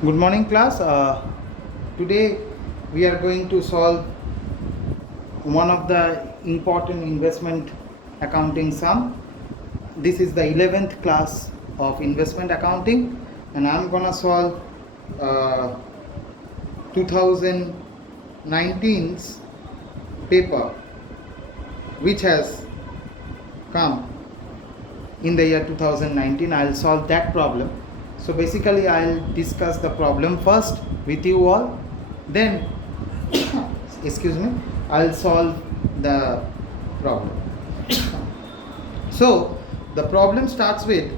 Good morning, class. Today we are going to solve one of the important investment accounting sum. This is the 11th class of investment accounting, and I'm gonna solve 2019's paper, which has come in the year 2019. I'll solve that problem. So basically I'll discuss the problem first with you all, then excuse me, I'll solve the problem. So the problem starts with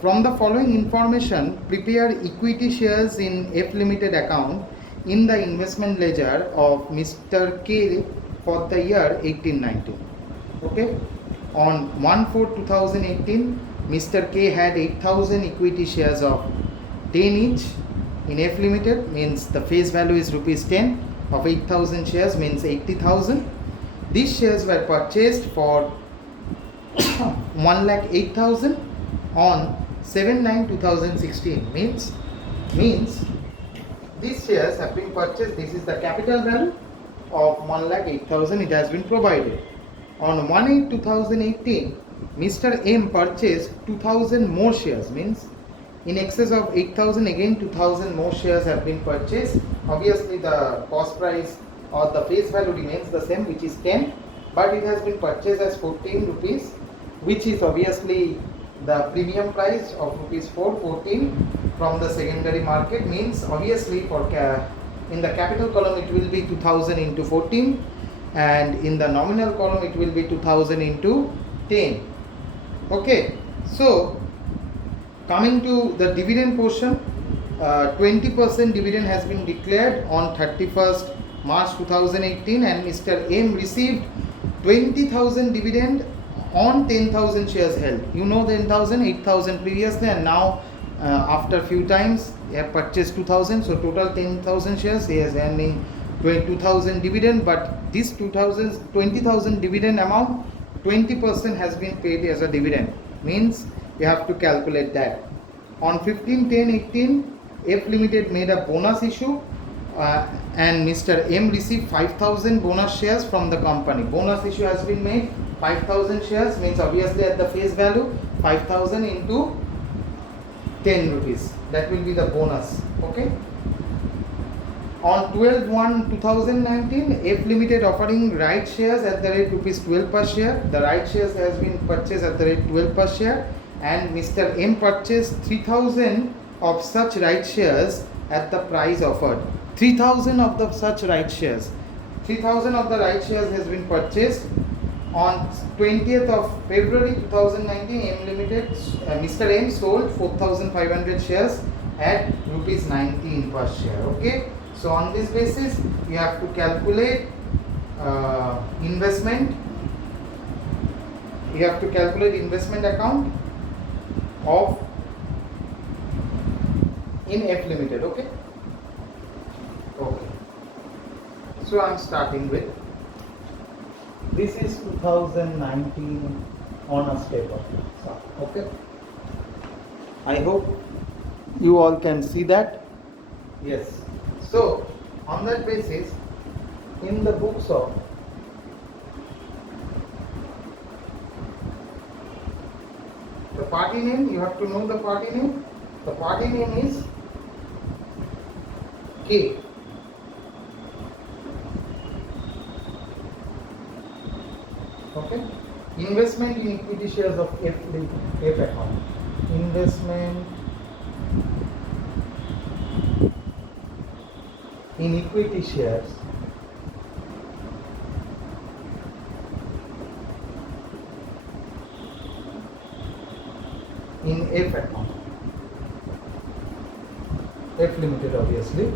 from the following information, prepare equity shares in F Limited account in the investment ledger of Mr. K for the year 1819. Okay, on 1/4/2018, Mr. K had 8,000 equity shares of 10 each in F Limited, means the face value is rupees 10 of 8,000 shares, means 80,000. These shares were purchased for 1,08,000 on 7/9/2016. Means these shares have been purchased. This is the capital value of 1,08,000. It has been provided. On 1/8/2018, Mr. M purchased 2,000 more shares, means in excess of 8,000, again 2,000 more shares have been purchased. Obviously the cost price or the face value remains the same, which is 10, but it has been purchased as 14 rupees, which is obviously the premium price of rupees 414 from the secondary market. Means obviously for in the capital column it will be 2,000 into 14, and in the nominal column it will be 2,000 into 10. Okay, so coming to the dividend portion, 20% dividend has been declared on 31st March 2018, and Mr. M received 20,000 dividend on 10,000 shares held. You know 10,000, 8,000 previously, and now after few times he have purchased 2,000, so total 10,000 shares. He is earning 22,000 dividend, but this 20,000 dividend amount, 20% has been paid as a dividend. Means you have to calculate that. On 15/10/18, F Limited made a bonus issue, and Mr. M received 5,000 bonus shares from the company. Bonus issue has been made, 5,000 shares, means obviously at the face value 5,000 into 10 rupees. That will be the bonus. Okay. On 12/1/2019, F Limited offering right shares at the rate rupees 12 per share. The right shares has been purchased at the rate 12 per share, and Mr. M purchased 3,000 of such right shares at the price offered. 3,000 of the such right shares. 3,000 of the right shares has been purchased. On 20th of February 2019, M Limited, Mr. M sold 4,500 shares at rupees 19 per share. Okay. So on this basis, you have to calculate investment. You have to calculate investment account of in F Limited. Okay. Okay. So I am starting with, this is 2019 honors paper. Okay. I hope you all can see that. Yes. So on that basis, in the books of the party name, you have to know the party name. The party name is K. Okay. Investment in equity shares of F account. Investment in equity shares in F account. F Limited, obviously.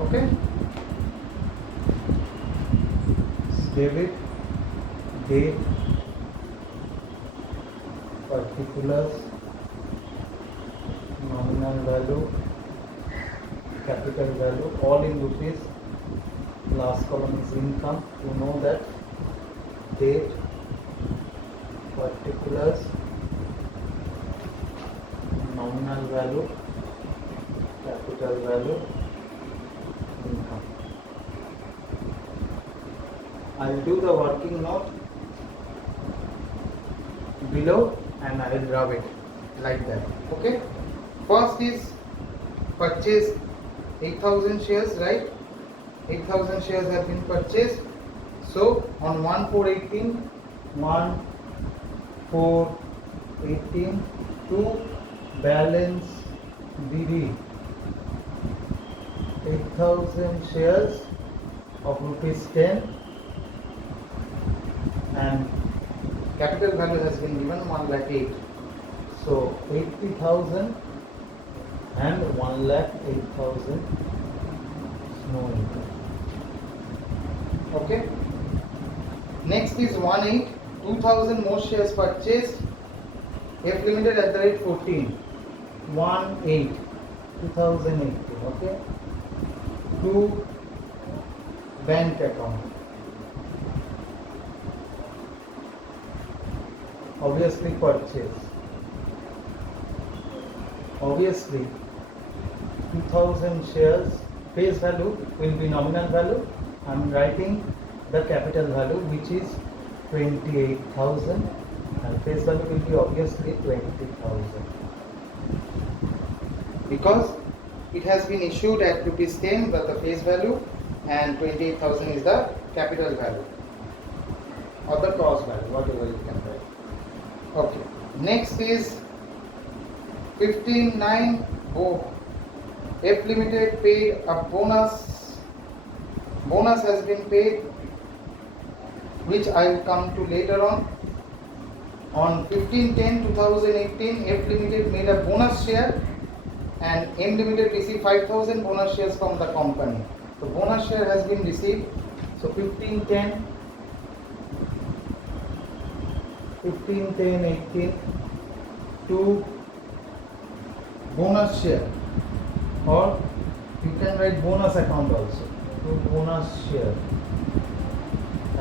Okay. Debit, date, particulars, nominal value, capital value, all in rupees. Last column is income. You know that. Date, particulars, nominal value, capital value, income. I'll do the working note below and I will rub it like that. Okay. First is purchase 8,000 shares, right? 8,000 shares have been purchased. So on 1/4/18, 1/4/18 to balance DD 8,000 shares of rupees 10 and capital value has been given 1,08,000. So 80,000 and 1,08,000 no income. Okay. Next is 1/8, 2,000 more shares purchased. F Limited at the rate 14. 1/8, 2018. Okay. To bank account. Obviously purchase. Obviously 2,000 shares face value will be nominal value. I am writing the capital value which is 28,000 and face value will be obviously 20,000 because it has been issued at rupees 10 but the face value and 28,000 is the capital value or the cross value, whatever you can write. Okay. Next is 15/9. F Limited paid a bonus. Bonus has been paid, which I will come to later on. On 15/10/2018, F Limited made a bonus share and M Limited received 5,000 bonus shares from the company. So bonus share has been received. So 15/10/18 to bonus share, or you can write bonus account also. To bonus share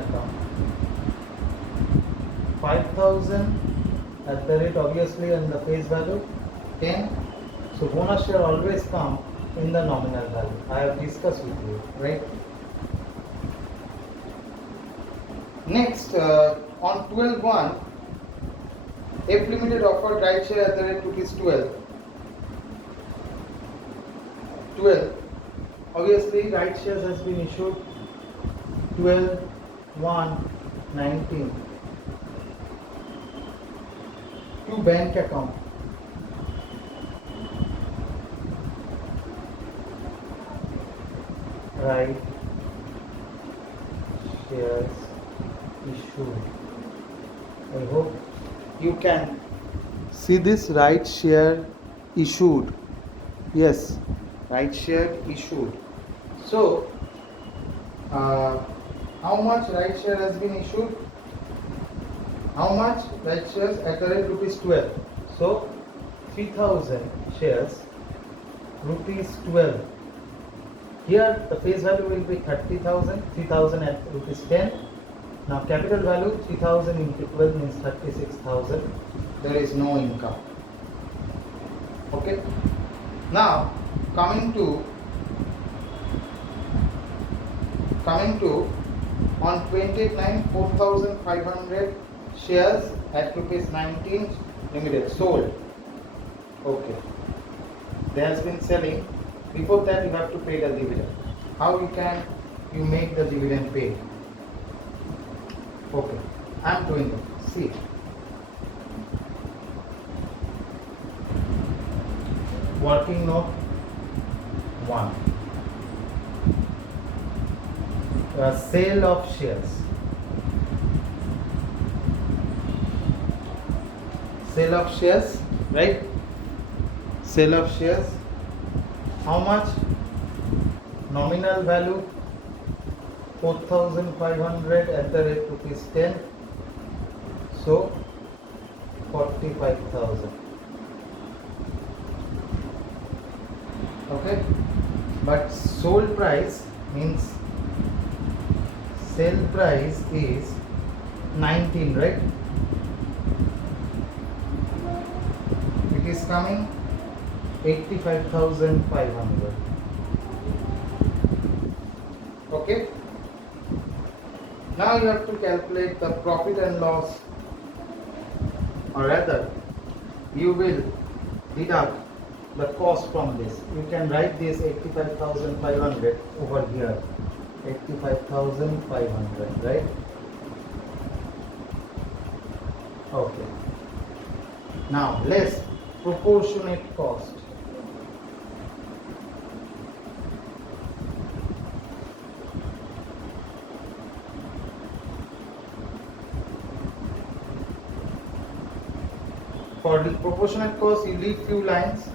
account 5,000 at the rate obviously and the face value 10. So bonus share always come in the nominal value. I have discussed with you, right? Next, on 12/1, F Limited offered right share at the rate rupees 12. Obviously, right shares has been issued 12/1/19 to bank account. Right shares issued. I hope you can see this right share issued. Yes, right share issued. So, how much right share has been issued? How much right shares at the rate rupees 12? So, 3,000 shares, rupees 12. Here the face value will be 30,000, 3,000 at rupees 10. Now capital value 3,000 into 12 means 36,000. There is no income. Okay. Now coming to on 29, 4,500 shares at rupees 19 limited sold. Okay. There has been selling. Before that, you have to pay the dividend. How you make the dividend pay? Okay, I am doing it. See. Working note 1. Sale of shares. Sale of shares, right? Sale of shares. How much? Nominal value 4,500 at the rate rupees 10. So 45,000. Okay. But sold price means sale price is 19, right? coming 85,500. Okay. Now you have to calculate the profit and loss, or rather you will deduct the cost from this. You can write this 85,500 over here. 85,500, right? Okay. Now less proportionate cost. For the proportionate cost, you leave few lines.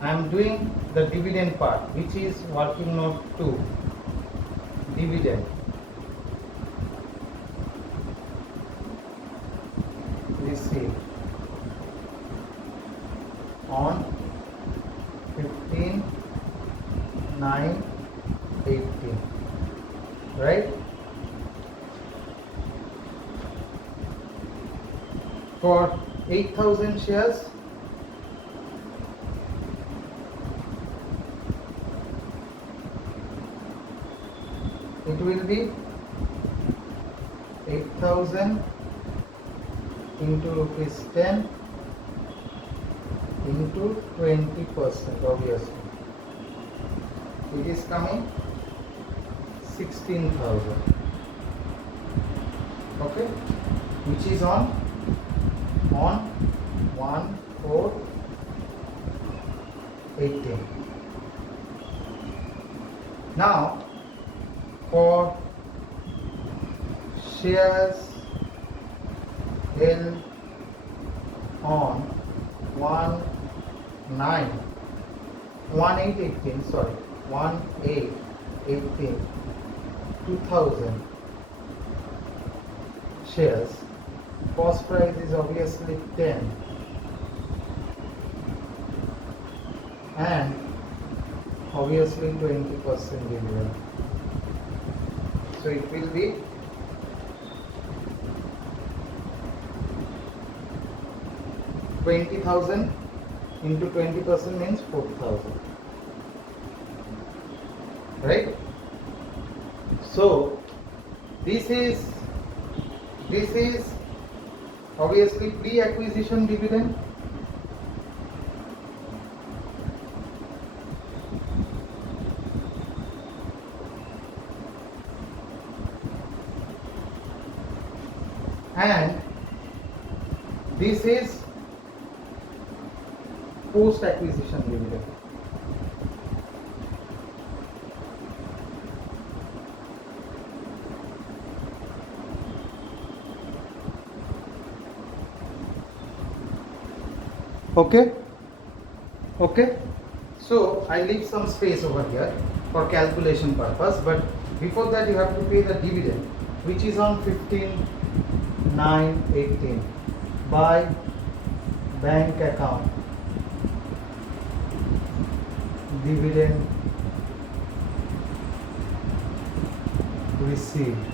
I am doing the dividend part, which is working note 2. Dividend. Received on 15/9/18, right? For 8,000 shares, it will be 8,000 into rupees 10 into 20%, obviously. It is coming 16,000. Okay, which is on 1/4/18. Now for shares held on 1/8/18, sorry, 1/8/18, 2,000 shares. Cost price is obviously 10, and obviously 20% dividend. So it will be 20,000 into 20% means 4,000, right? So this is obviously pre-acquisition dividend. And this is post-acquisition dividend. Okay. So I leave some space over here for calculation purpose, but before that you have to pay the dividend, which is on 15/9/18 by bank account. Dividend received,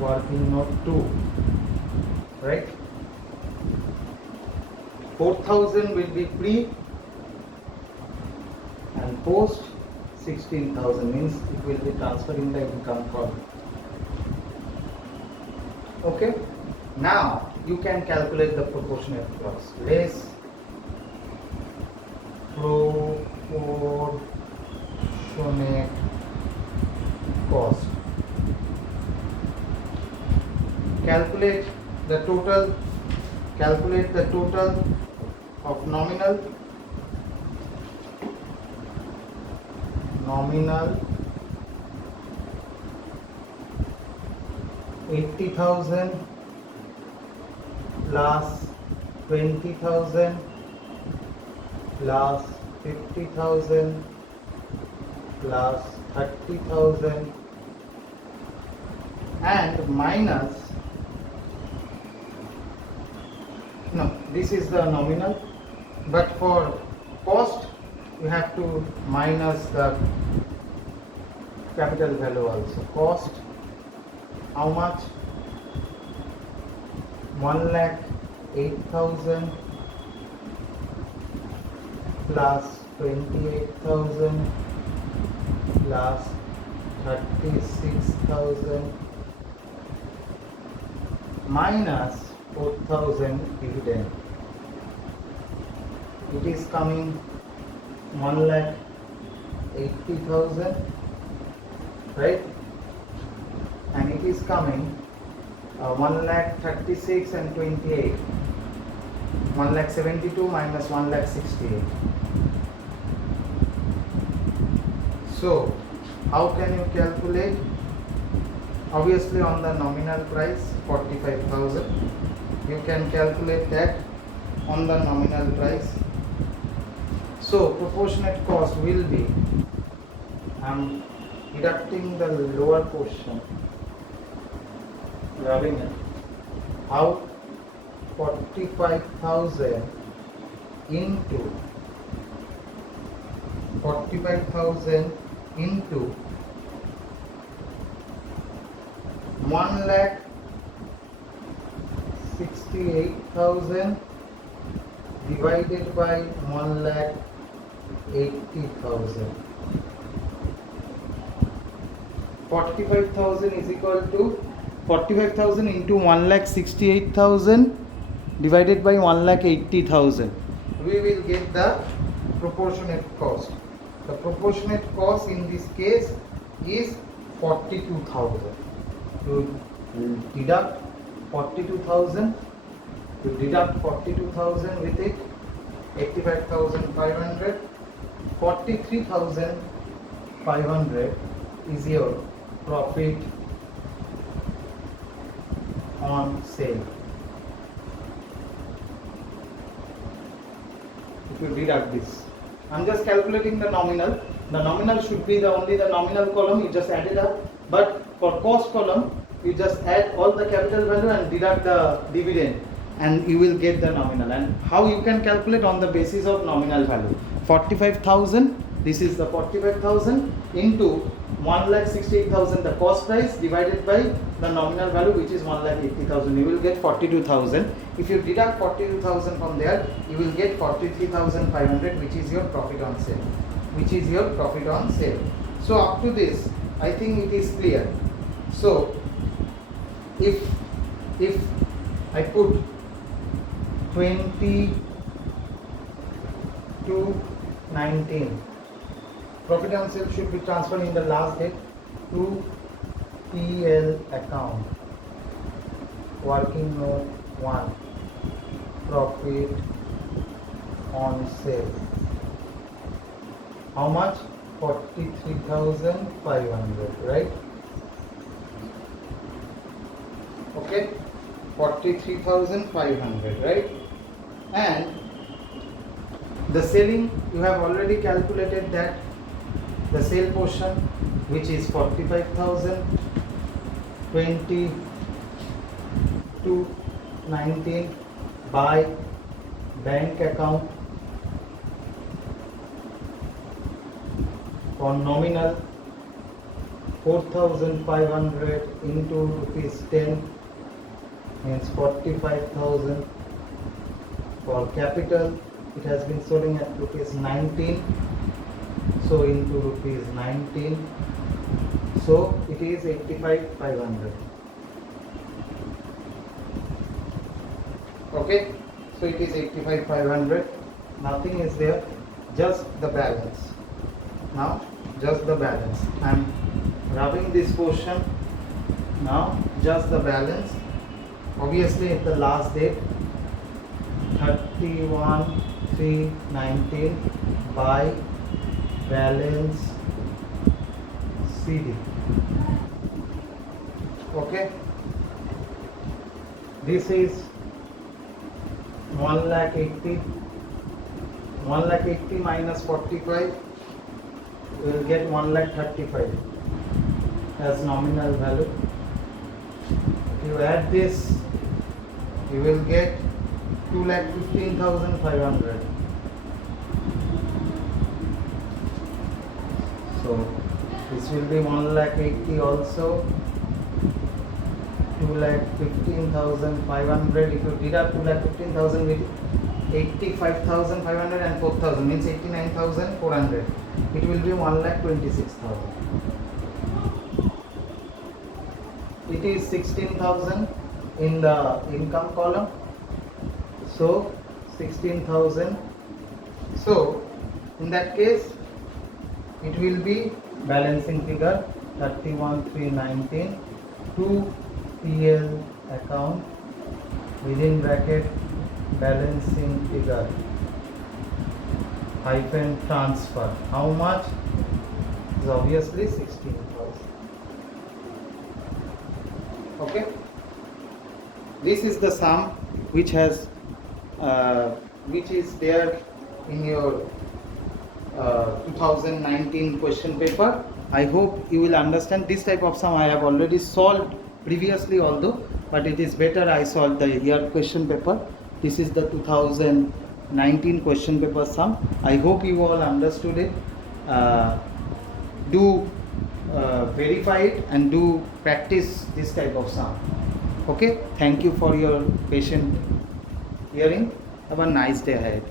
working note 2, right? 4,000 will be pre, and post 16,000 means it will be transferred in the income column. Okay, now you can calculate the proportionate cost. Less proportionate cost. Calculate the total of nominal 80,000 plus 20,000 plus 50,000 plus 30,000 and minus, no, this is the nominal, but for cost you have to minus the capital value also. Cost, how much? 8,000 plus 28,000 plus 36,000 minus 4,000 dividend. It is coming 1,80,000, right? And it is coming 1,36 and 28. 1,72 minus 1,68. So, how can you calculate? Obviously, on the nominal price 45,000, you can calculate that on the nominal price. So, proportionate cost will be, I'm deducting the lower portion, rubbing it. How? 45,000 into 1,68,000 divided by 1,80,000. 45,000 is equal to 45,000 into 1,68,000 divided by 1,80,000. We will get the proportionate cost. The proportionate cost in this case is 42,000. To deduct 42,000, with it 85,500, 43,500 is your profit on sale. If you deduct this, I'm just calculating the nominal. The nominal should be only the nominal column, you just add it up. But for cost column, you just add all the capital value and deduct the dividend, and you will get the nominal. And how you can calculate? On the basis of nominal value. 45,000, this is the 45,000 into 1,68,000 the cost price divided by the nominal value, which is 1,80,000. You will get 42,000. If you deduct 42,000 from there, you will get 43,500, which is your profit on sale. So up to this, I think it is clear. So if I put 20 to 19, profit on sale should be transferred in the last date to PL account. Working note 1, profit on sale. How much? 43,500, right? Okay, 43,500, right? And the selling, you have already calculated that the sale portion, which is 45,000, 20 to 19 by bank account for nominal 4,500 into rupees 10 means 45,000. For capital, it has been selling at rupees 19, so into rupees 19, so it is 85,500. Okay, so it is 85,500. Nothing is there, just the balance. Now just the balance. I am rubbing this portion. Now just the balance. Obviously at the last date 31/3/19 by balance CD. Okay, this is 1,80,000. 1,80,000 minus 45, we will get 1,35,000 as nominal value. If you add this, you will get 2,15,500. So this will be 1,80,000 also. 2,15,500. If you deduct 2,15,000 with 85,500 and 4,000 means 89,400. It will be 1,26,000. It is 16,000 in the income column. So 16,000. So in that case, it will be balancing figure 31,319 to PL account within bracket balancing figure hyphen transfer. How much? Is obviously 16,000. Okay. This is the sum which has which is there in your 2019 question paper. I hope you will understand this type of sum. I have already solved previously although, but it is better I solve the year question paper. This is the 2019 question paper sum. I hope you all understood it. Do verify it and do practice this type of sum. Okay, thank you for your patient hearing. Have a nice day ahead.